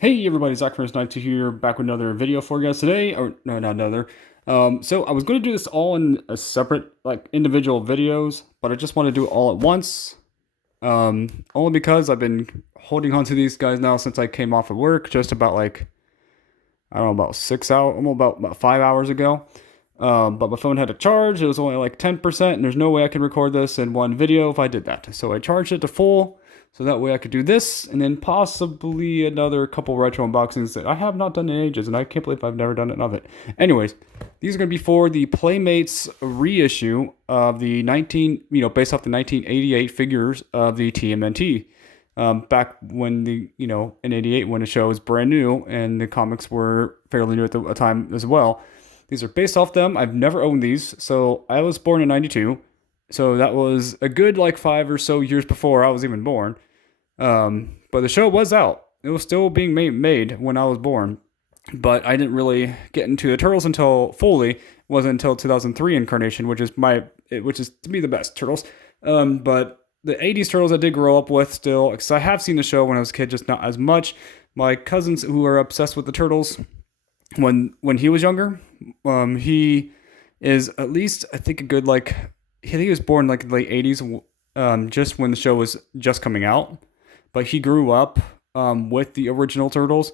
Hey everybody, Zach92 here, back with another video for you guys today, or no, not another. So I was going to do this all in a separate, like, individual videos, but I just want to do it all at once. Only because I've been holding on to these guys now since I came off of work, just about like, I don't know, about 6 hours, almost about 5 hours ago. But my phone had a charge, it was only like 10%, and there's no way I can record this in one video if I did that. So I charged it to full. So that way I could do this, and then possibly another couple retro unboxings that I have not done in ages, and I can't believe I've never done enough of it. Anyways, these are going to be for the Playmates reissue of the based off the 1988 figures of the TMNT. Back when in 88 when the show was brand new, and the comics were fairly new at the time as well. These are based off them. I've never owned these, so I was born in 92. So that was a good like 5 or so years before I was even born. But the show was out. It was still being made when I was born. But I didn't really get into the Turtles until fully. It wasn't until 2003 incarnation, which is to me the best Turtles. But the 80s Turtles I did grow up with still, because I have seen the show when I was a kid, just not as much. My cousins who are obsessed with the Turtles, when he was younger, he is at least I think a good like I think he was born like in the late 80s, just when the show was just coming out. But he grew up with the original Turtles,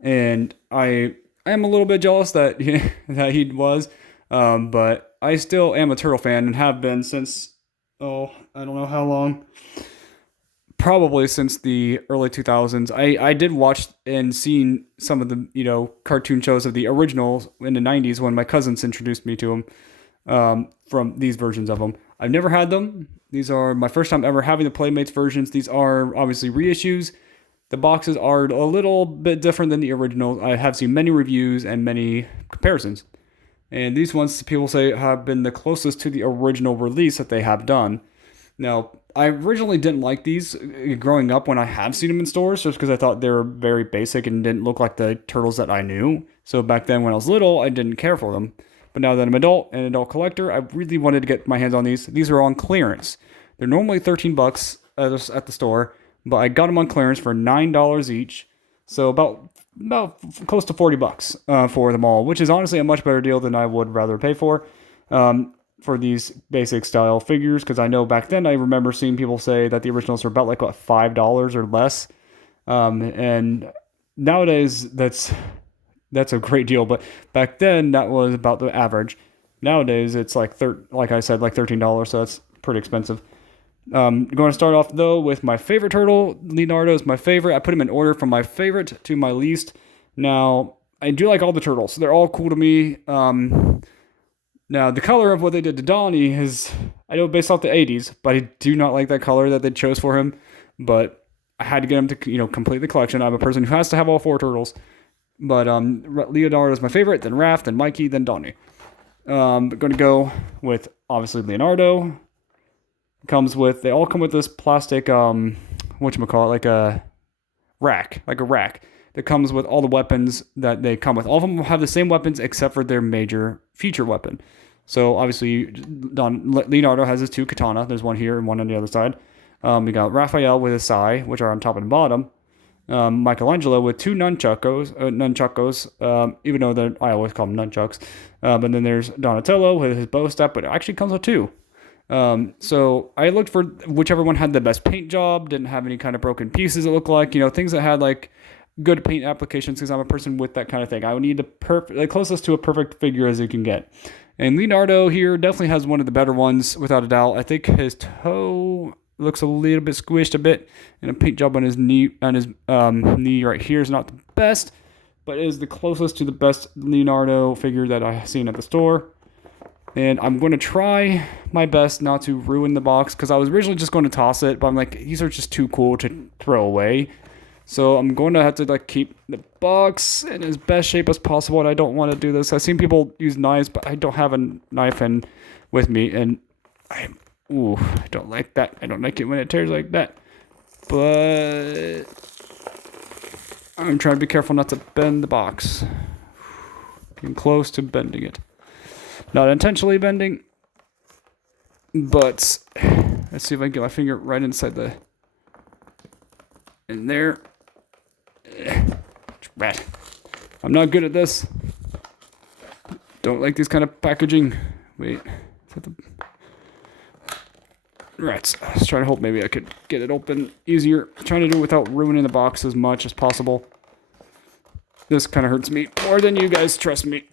and I am a little bit jealous that that he was, but I still am a Turtle fan and have been since I don't know how long, probably since the early 2000s. I did watch and seen some of the cartoon shows of the originals in the 90s when my cousins introduced me to them, from these versions of them. I've never had them. These are my first time ever having the Playmates versions. These are obviously reissues. The boxes are a little bit different than the originals. I have seen many reviews and many comparisons. And these ones, people say, have been the closest to the original release that they have done. Now, I originally didn't like these growing up when I have seen them in stores, just because I thought they were very basic and didn't look like the Turtles that I knew. So back then when I was little, I didn't care for them. But now that I'm an adult collector, I really wanted to get my hands on these. These are on clearance. They're normally $13 at the store, but I got them on clearance for $9 each. So about close to $40 for them all, which is honestly a much better deal than I would rather pay for these basic style figures. Because I know back then I remember seeing people say that the originals are about like what, $5 or less, and nowadays that's a great deal, but back then that was about the average. Nowadays it's like like I said, like $13, so that's pretty expensive. I'm going to start off though with my favorite turtle. Leonardo is my favorite. I put him in order from my favorite to my least. Now I do like all the turtles; they're all cool to me. Now the color of what they did to Donnie is, I know, based off the '80s, but I do not like that color that they chose for him. But I had to get him to complete the collection. I'm a person who has to have all four turtles. But Leonardo is my favorite, then Raph, then Mikey, then Donnie. Going to go with, obviously, Leonardo. They all come with this plastic, whatchamacallit, like a rack that comes with all the weapons that they come with. All of them have the same weapons except for their major feature weapon. So, obviously, Leonardo has his two katana. There's one here and one on the other side. We got Raphael with his sai, which are on top and bottom. Michelangelo with two nunchuckos, even though I always call them nunchucks. But then there's Donatello with his bow staff, but it actually comes with two. So I looked for whichever one had the best paint job, didn't have any kind of broken pieces, it looked like, things that had like good paint applications, because I'm a person with that kind of thing. I would need the closest to a perfect figure as you can get. And Leonardo here definitely has one of the better ones, without a doubt. I think his toe looks a little bit squished a bit, and a paint job on his knee knee right here is not the best, but it is the closest to the best Leonardo figure that I've seen at the store. And I'm going to try my best not to ruin the box, because I was originally just going to toss it, but I'm like, these are just too cool to throw away. So I'm going to have to like keep the box in as best shape as possible, and I don't want to do this. I've seen people use knives, but I don't have a knife with me, and I don't like that. I don't like it when it tears like that. But I'm trying to be careful not to bend the box. Getting close to bending it. Not intentionally bending, but let's see if I can get my finger right inside in there. Rat. I'm not good at this. Don't like this kind of packaging. Wait. Is that the... Rats. I was trying to hope maybe I could get it open easier. I'm trying to do it without ruining the box as much as possible. This kind of hurts me more than you guys, trust me.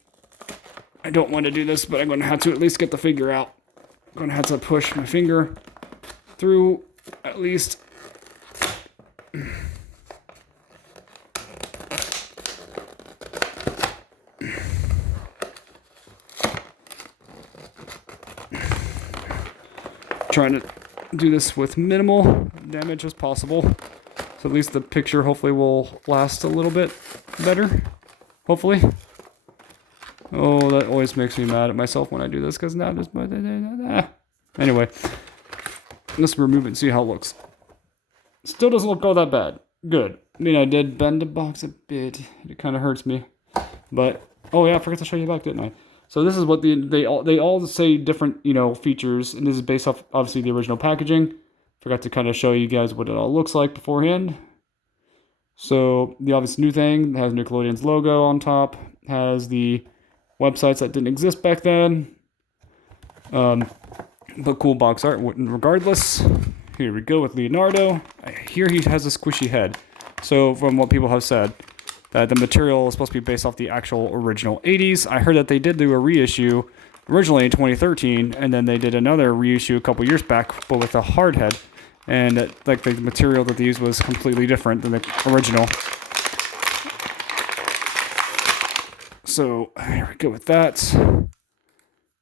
I don't want to do this, but I'm going to have to at least get the figure out. I'm going to have to push my finger through at least. Trying to do this with minimal damage as possible. So at least the picture hopefully will last a little bit better. Hopefully. Oh, that always makes me mad at myself when I do this, because now just... Anyway. Let's remove it and see how it looks. Still doesn't look all that bad. Good. I mean, I did bend the box a bit. It kind of hurts me. But, oh yeah, I forgot to show you back, didn't I? So this is what they all say different, features, and this is based off, obviously, the original packaging. Forgot to kind of show you guys what it all looks like beforehand. So the obvious new thing has Nickelodeon's logo on top, has the websites that didn't exist back then, but cool box art regardless. Here we go with Leonardo. I hear he has a squishy head. So from what people have said, that the material is supposed to be based off the actual original 80s. I heard that they did do a reissue originally in 2013, and then they did another reissue a couple years back, but with a hard head. And like the material that they used was completely different than the original. So here we go with that.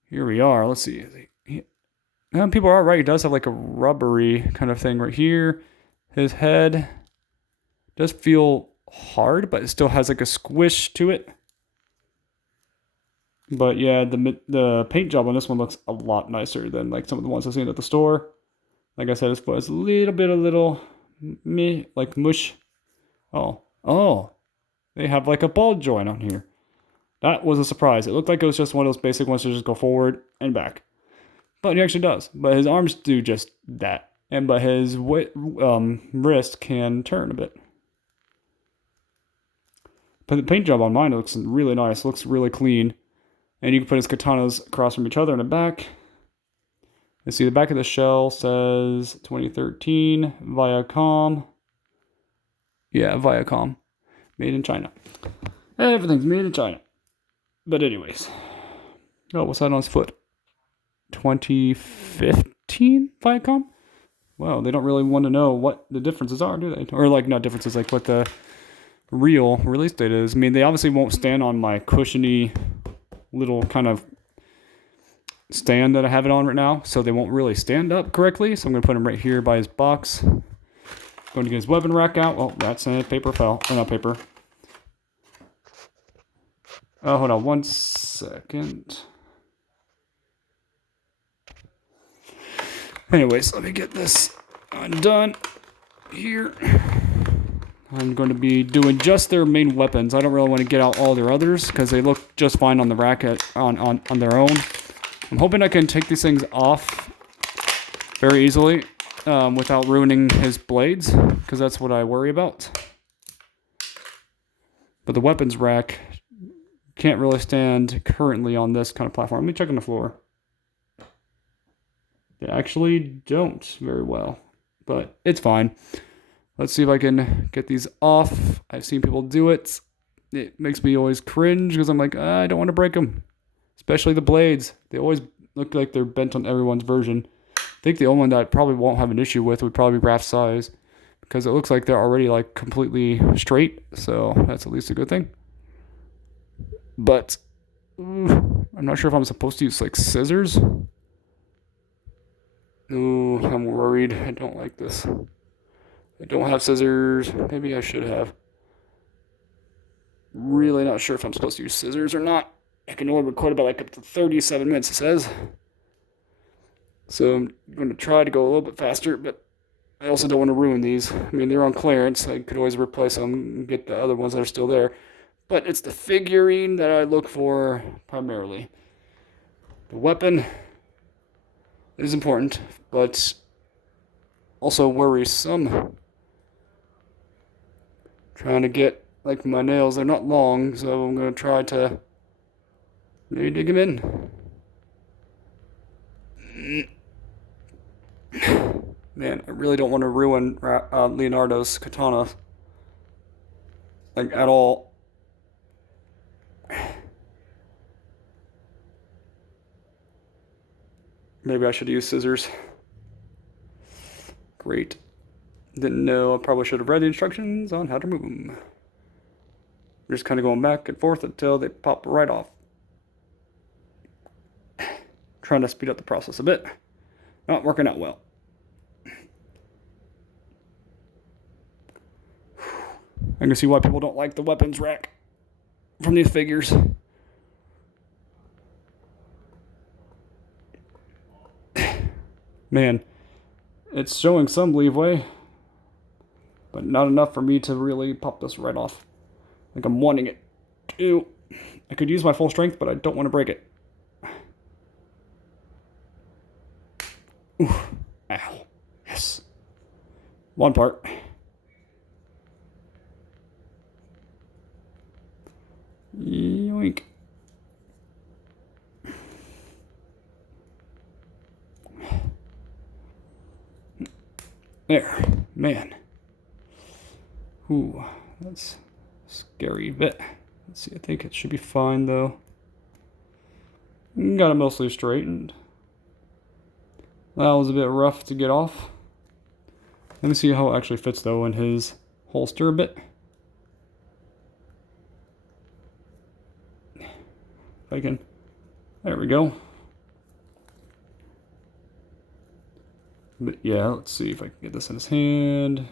Here we are. Let's see. People are right. He does have like a rubbery kind of thing right here. His head does feel hard, but it still has like a squish to it. But yeah, the paint job on this one looks a lot nicer than like some of the ones I've seen at the store. Like I said, it was a little like mush. Oh, they have like a ball joint on here. That was a surprise. It looked like it was just one of those basic ones to just go forward and back. But he actually does. But his arms do just that. But his wrist can turn a bit. But the paint job on mine looks really nice. It looks really clean. And you can put his katanas across from each other in the back. You see the back of the shell says 2013 Viacom. Yeah, Viacom. Made in China. Everything's made in China. But anyways. Oh, what's that on his foot? 2015 Viacom? Wow, they don't really want to know what the differences are, do they? Or like, not differences, like what the real release date is. I mean, they obviously won't stand on my cushiony little kind of stand that I have it on right now, so they won't really stand up correctly. So I'm going to put him right here by his box. Going to get his weapon rack out. Oh, that's paper fell. Or not paper. Oh, hold on 1 second. Anyways, let me get this undone here. I'm going to be doing just their main weapons. I don't really want to get out all their others because they look just fine on the rack on their own. I'm hoping I can take these things off very easily without ruining his blades, because that's what I worry about. But the weapons rack can't really stand currently on this kind of platform. Let me check on the floor. They actually don't very well, but it's fine. Let's see if I can get these off. I've seen people do it. It makes me always cringe because I'm like, I don't want to break them. Especially the blades. They always look like they're bent on everyone's version. I think the only one that I probably won't have an issue with would probably be Raph's size, because it looks like they're already like completely straight. So that's at least a good thing. But I'm not sure if I'm supposed to use like scissors. Ooh, I'm worried. I don't like this. I don't have scissors. Maybe I should have. Really not sure if I'm supposed to use scissors or not. I can only record about like up to 37 minutes, it says. So I'm going to try to go a little bit faster, but I also don't want to ruin these. I mean, they're on clearance. I could always replace them and get the other ones that are still there. But it's the figurine that I look for primarily. The weapon is important, but also worrisome. Trying to get like my nails, they're not long, so I'm going to try to maybe dig them in. Man, I really don't want to ruin Leonardo's katana, like, at all. Maybe I should use scissors. Great. Didn't know. I probably should have read the instructions on how to move them. Just kind of going back and forth until they pop right off. Trying to speed up the process a bit. Not working out well. I can see why people don't like the weapons rack from these figures. Man, it's showing some leeway, but not enough for me to really pop this right off. Like I'm wanting it to. I could use my full strength, but I don't want to break it. Ooh, ow. Yes. One part. Yoink. There. Man. Ooh, that's a scary bit. Let's see, I think it should be fine though. Got it mostly straightened. That was a bit rough to get off. Let me see how it actually fits though in his holster a bit. If I can, there we go. But yeah, let's see if I can get this in his hand.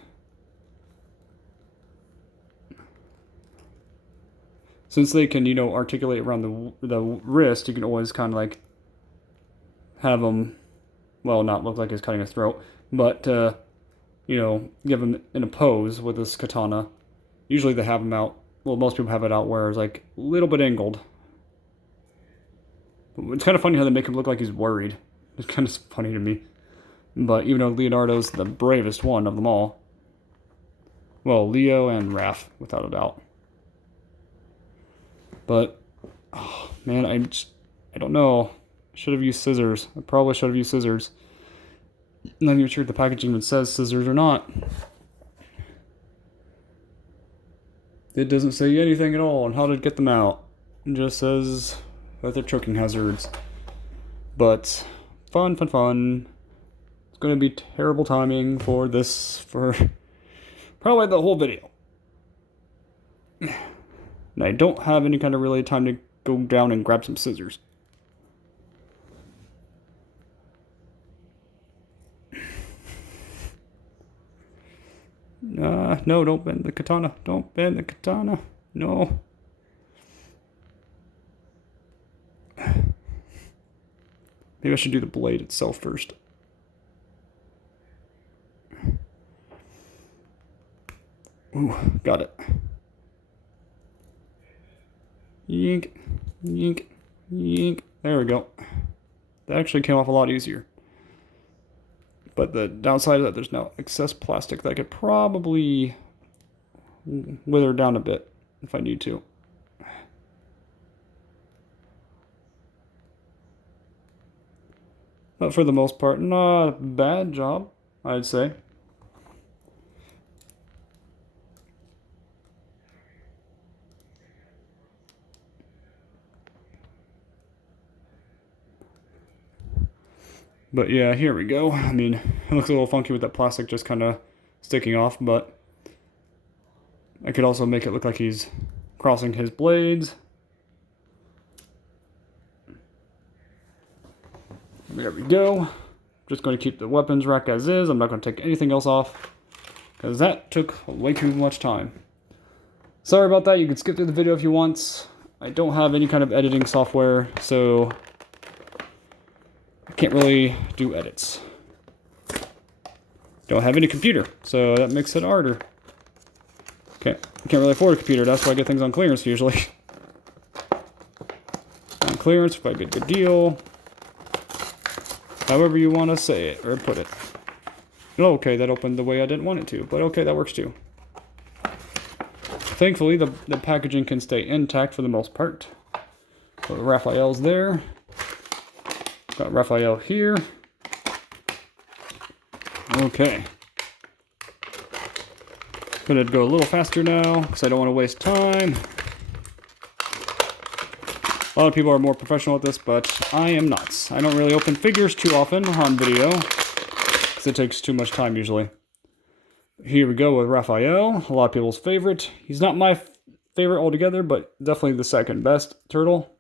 Since they can, articulate around the wrist, you can always kind of like have them, well, not look like he's cutting his throat, but, give him in a pose with this katana. Usually they have them out, well, most people have it out where it's like a little bit angled. It's kind of funny how they make him look like he's worried. It's kind of funny to me. But even though Leonardo's the bravest one of them all, well, Leo and Raph, without a doubt. But, oh, man, I don't know. I should have used scissors. I probably should have used scissors. I'm not even sure if the packaging even says scissors or not. It doesn't say anything at all on how to get them out. It just says that they're choking hazards. But, fun. It's going to be terrible timing for this, for probably the whole video. And I don't have any kind of really time to go down and grab some scissors. No, don't bend the katana. Don't bend the katana. No. Maybe I should do the blade itself first. Ooh, got it. Yink, yink, yink. There we go. That actually came off a lot easier. But the downside of that, there's now excess plastic that I could probably wither down a bit if I need to. But for the most part, not a bad job, I'd say. But yeah, here we go. I mean, it looks a little funky with that plastic just kind of sticking off, but I could also make it look like he's crossing his blades. There we go. Just going to keep the weapons rack as is. I'm not going to take anything else off because that took way too much time. Sorry about that. You can skip through the video if you want. I don't have any kind of editing software, so I can't really do edits. Don't have any computer, so that makes it harder. Okay, I can't really afford a computer. That's why I get things on clearance usually. On clearance, if I get a good deal. However you want to say it or put it. Okay, that opened the way I didn't want it to, but okay, that works too. thankfully, the packaging can stay intact for the most part. So the Raphael's there. Got Raphael here. Okay. Gonna go a little faster now because I don't want to waste time. A lot of people are more professional at this, but I am not. I don't really open figures too often on video because it takes too much time usually. Here we go with Raphael, a lot of people's favorite. He's not my favorite altogether, but definitely the second best turtle.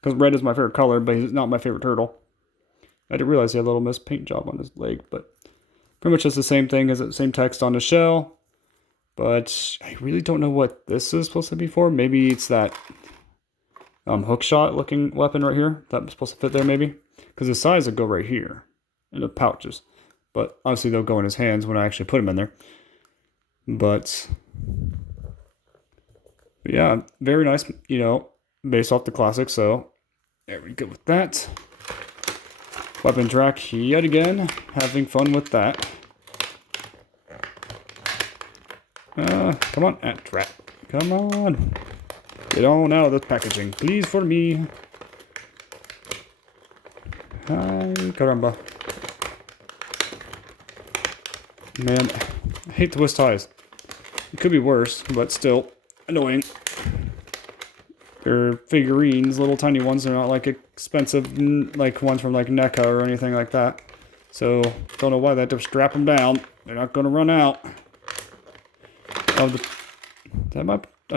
Because red is my favorite color, but he's not my favorite turtle. I didn't realize he had a little missed paint job on his leg, but pretty much just the same thing as the same text on his shell. But I really don't know what this is supposed to be for. Maybe it's that hook shot looking weapon right here. That's supposed to fit there maybe. Because the size would go right here in the pouches. But obviously they'll go in his hands when I actually put him in there. But yeah, very nice, you know, based off the classic. So there we go with that. Weapons rack yet again. Having fun with that. Come on, trap. Come on. Get on out of this packaging, please, for me. Ay, caramba. Man, I hate twist ties. It could be worse, but still annoying. They're figurines, little tiny ones. They're not like expensive, like ones from like NECA or anything like that. So don't know why they have to strap them down. They're not going to run out. I'm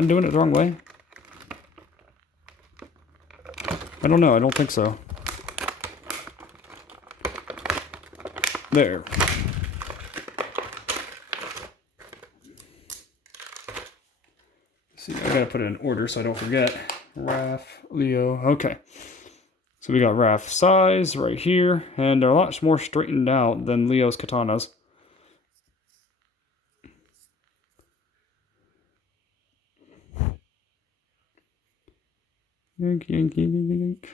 doing it the wrong way? I don't know. I don't think so. There. See, I gotta put it in order so I don't forget. Raph, Leo. Okay. So we got Raph size right here, and they're a lot more straightened out than Leo's katanas. Yank, yank, yank, yank.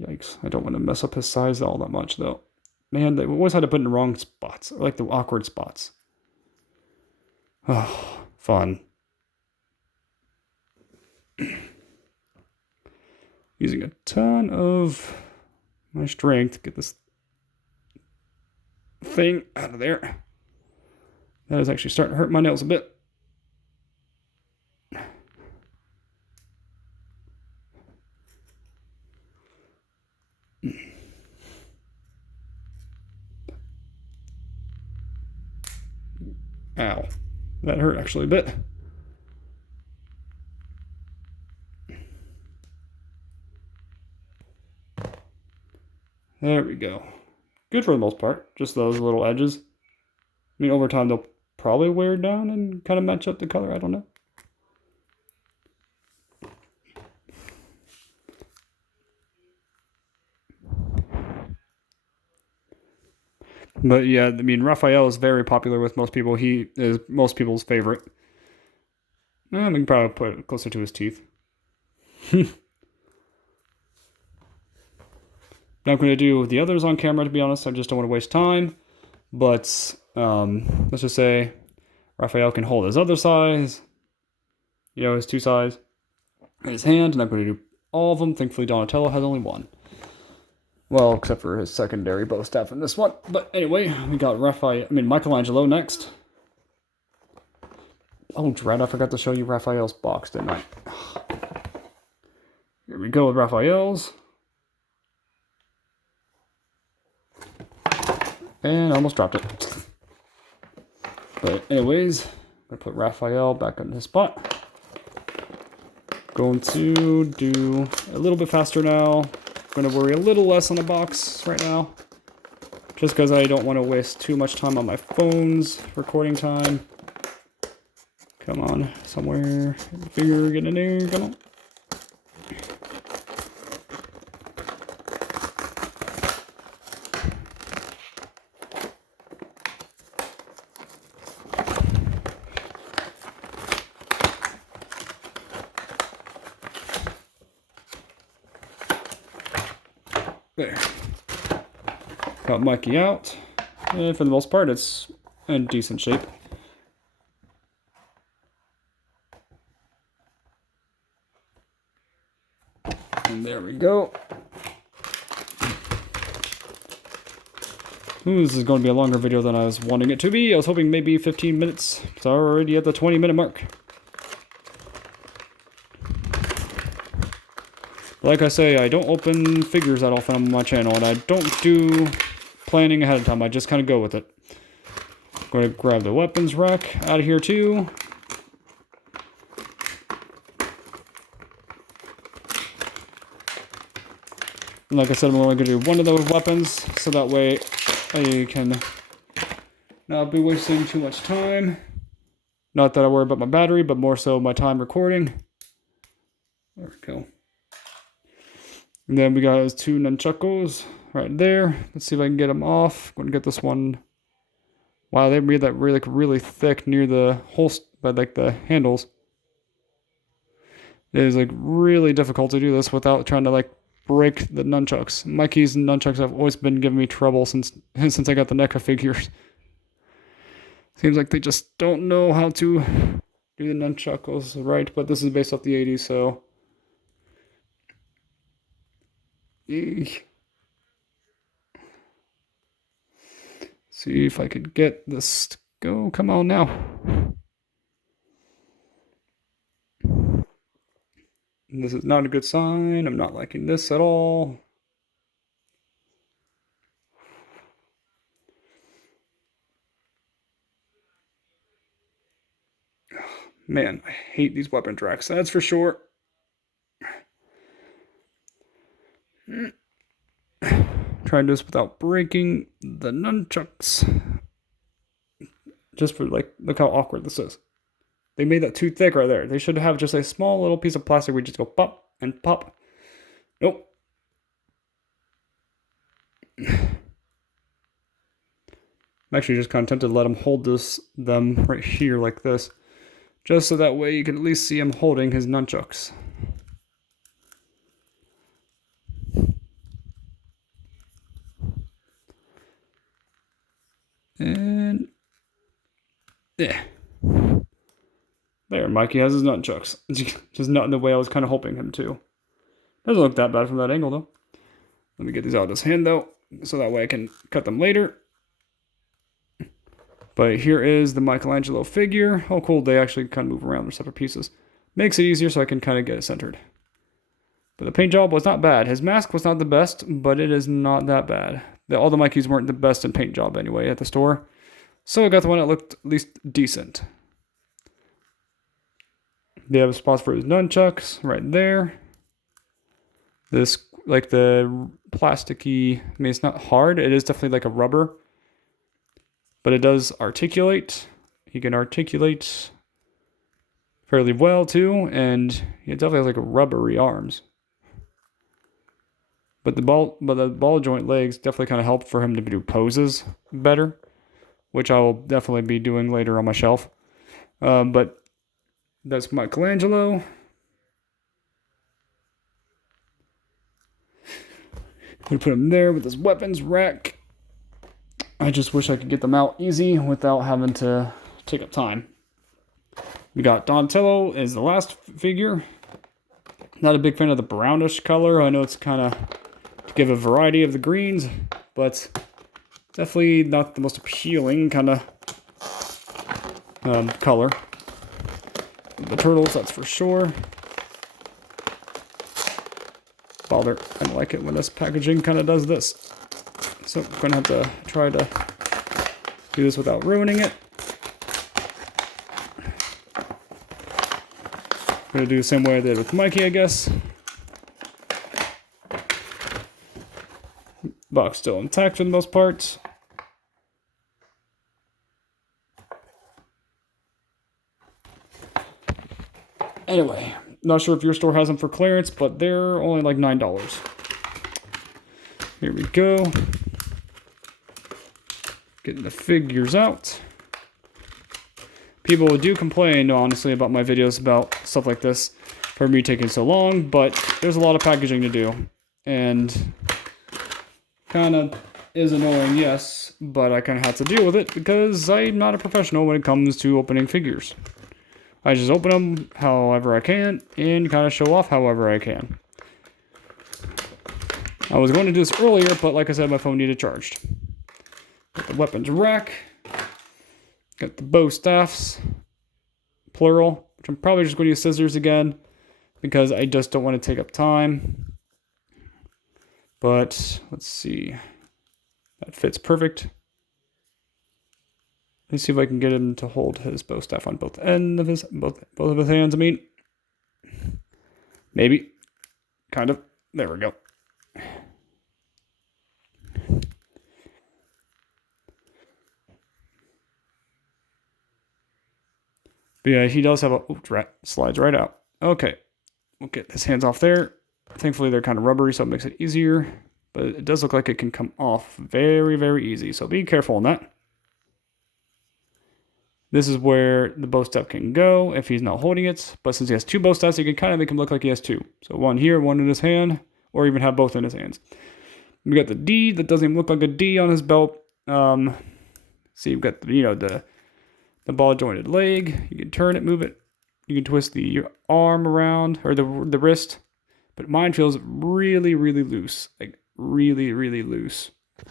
Yikes. I don't want to mess up his size all that much, though. Man, they always had to put in the wrong spots, or like the awkward spots. Oh, fun. Using a ton of my strength to get this thing out of there. That is actually starting to hurt my nails a bit. Ow. That hurt actually a bit. There we go. Good for the most part. Just those little edges. I mean, over time they'll probably wear down and kind of match up the color. I don't know. But yeah, I mean, Raphael is very popular with most people. He is most people's favorite. We can probably put it closer to his teeth. Not going to do the others on camera, to be honest. I just don't want to waste time. But let's just say Raphael can hold his other size. You know, his two sides. In his hand. And I'm going to do all of them. Thankfully, Donatello has only one. Well, except for his secondary bow staff in this one. But anyway, we got Michelangelo next. Oh, dread, I forgot to show you Raphael's box, didn't I? Here we go with Raphael's. And I almost dropped it. But anyways, I'm going to put Raphael back in his spot. Going to do a little bit faster now. Going to worry a little less on the box right now. Just because I don't want to waste too much time on my phone's recording time. Come on, somewhere. Finger, get in there, come on. There. Got Mikey out. And for the most part, it's in decent shape. And there we go. Ooh, this is going to be a longer video than I was wanting it to be. I was hoping maybe 15 minutes. It's already at the 20-minute mark. Like I say, I don't open figures that often on my channel, and I don't do planning ahead of time. I just kind of go with it. I'm going to grab the weapons rack out of here too. And like I said, I'm only going to do one of those weapons, so that way I can not be wasting too much time. Not that I worry about my battery, but more so my time recording. There we go. And then we got those two nunchuckos right there. Let's see if I can get them off. I'm going to get this one. Wow, they made that really thick near the holster, but like the handles. It is like really difficult to do this without trying to like break the nunchucks. Mikey's nunchucks have always been giving me trouble since I got the NECA figures. Seems like they just don't know how to do the nunchuckos right, but this is based off the 80s, so... Eek. See if I could get this to go. Come on now. This is not a good sign. I'm not liking this at all. Man, I hate these weapon racks, that's for sure. Trying this without breaking the nunchucks. Just for like, look how awkward this is. They made that too thick right there. They should have just a small little piece of plastic where you just go pop and pop. Nope. I'm actually just kind of tempted to let him hold them right here like this. Just so that way you can at least see him holding his nunchucks. And yeah. There, Mikey has his nunchucks. Just not in the way I was kind of hoping him to. Doesn't look that bad from that angle, though. Let me get these out of his hand, though, so that way I can cut them later. But here is the Michelangelo figure. How cool, they actually kind of move around. They're separate pieces. Makes it easier so I can kind of get it centered. But the paint job was not bad. His mask was not the best, but it is not that bad. All the Mikeys weren't the best in paint job anyway at the store. So I got the one that looked at least decent. They have spots for his nunchucks right there. This, like the plasticky, I mean, it's not hard. It is definitely like a rubber. But it does articulate. He can articulate fairly well too. And he definitely has like rubbery arms. But the ball joint legs definitely kind of help for him to do poses better. Which I will definitely be doing later on my shelf. But that's Michelangelo. We put him there with his weapons rack. I just wish I could get them out easy without having to take up time. We got Donatello as the last figure. Not a big fan of the brownish color. I know it's kind of to give a variety of the greens, but definitely not the most appealing kind of color. The turtles, that's for sure. Bother, I don't like it when this packaging kind of does this. So I'm going to have to try to do this without ruining it. I'm going to do the same way I did with Mikey, I guess. Box still intact for the most part. Anyway, not sure if your store has them for clearance, but they're only like $9. Here we go. Getting the figures out. People do complain, honestly, about my videos about stuff like this for me taking so long, but there's a lot of packaging to do. And kind of is annoying, yes, but I kind of have to deal with it because I'm not a professional when it comes to opening figures. I just open them however I can and kind of show off however I can. I was going to do this earlier, but like I said, my phone needed charged. Got the weapons rack. Got the bow staffs, plural, which I'm probably just going to use scissors again because I just don't want to take up time. But let's see. That fits perfect. Let's see if I can get him to hold his bow staff on both ends of his both of his hands. I mean, maybe, kind of. There we go. But yeah, he does have a slides right out. Okay, we'll get his hands off there. Thankfully, they're kind of rubbery, so it makes it easier. But it does look like it can come off very, very easy. So be careful on that. This is where the bow staff can go if he's not holding it. But since he has two bow staffs, you can kind of make him look like he has two. So one here, one in his hand, or even have both in his hands. We got the D that doesn't even look like a D on his belt. See, you've got the ball jointed leg. You can turn it, move it. You can twist the arm around or the wrist. But mine feels really, really loose. Like really, really loose. I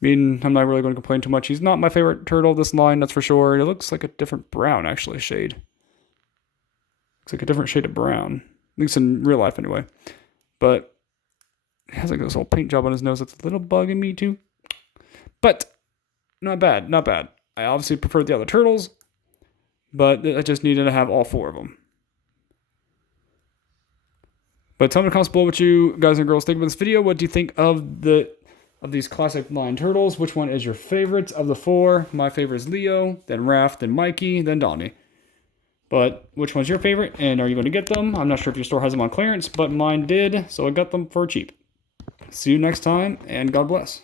mean, I'm not really going to complain too much. He's not my favorite turtle this line, that's for sure. It looks like a different brown, actually, shade. Looks like a different shade of brown. At least in real life, anyway. But it has like this little paint job on his nose that's a little bugging me, too. But not bad, not bad. I obviously prefer the other turtles, but I just needed to have all four of them. But tell me in the comments below what you guys and girls think about this video. What do you think of these classic line turtles? Which one is your favorite of the four? My favorite is Leo, then Raph, then Mikey, then Donnie. But which one's your favorite, and are you going to get them? I'm not sure if your store has them on clearance, but mine did, so I got them for cheap. See you next time, and God bless.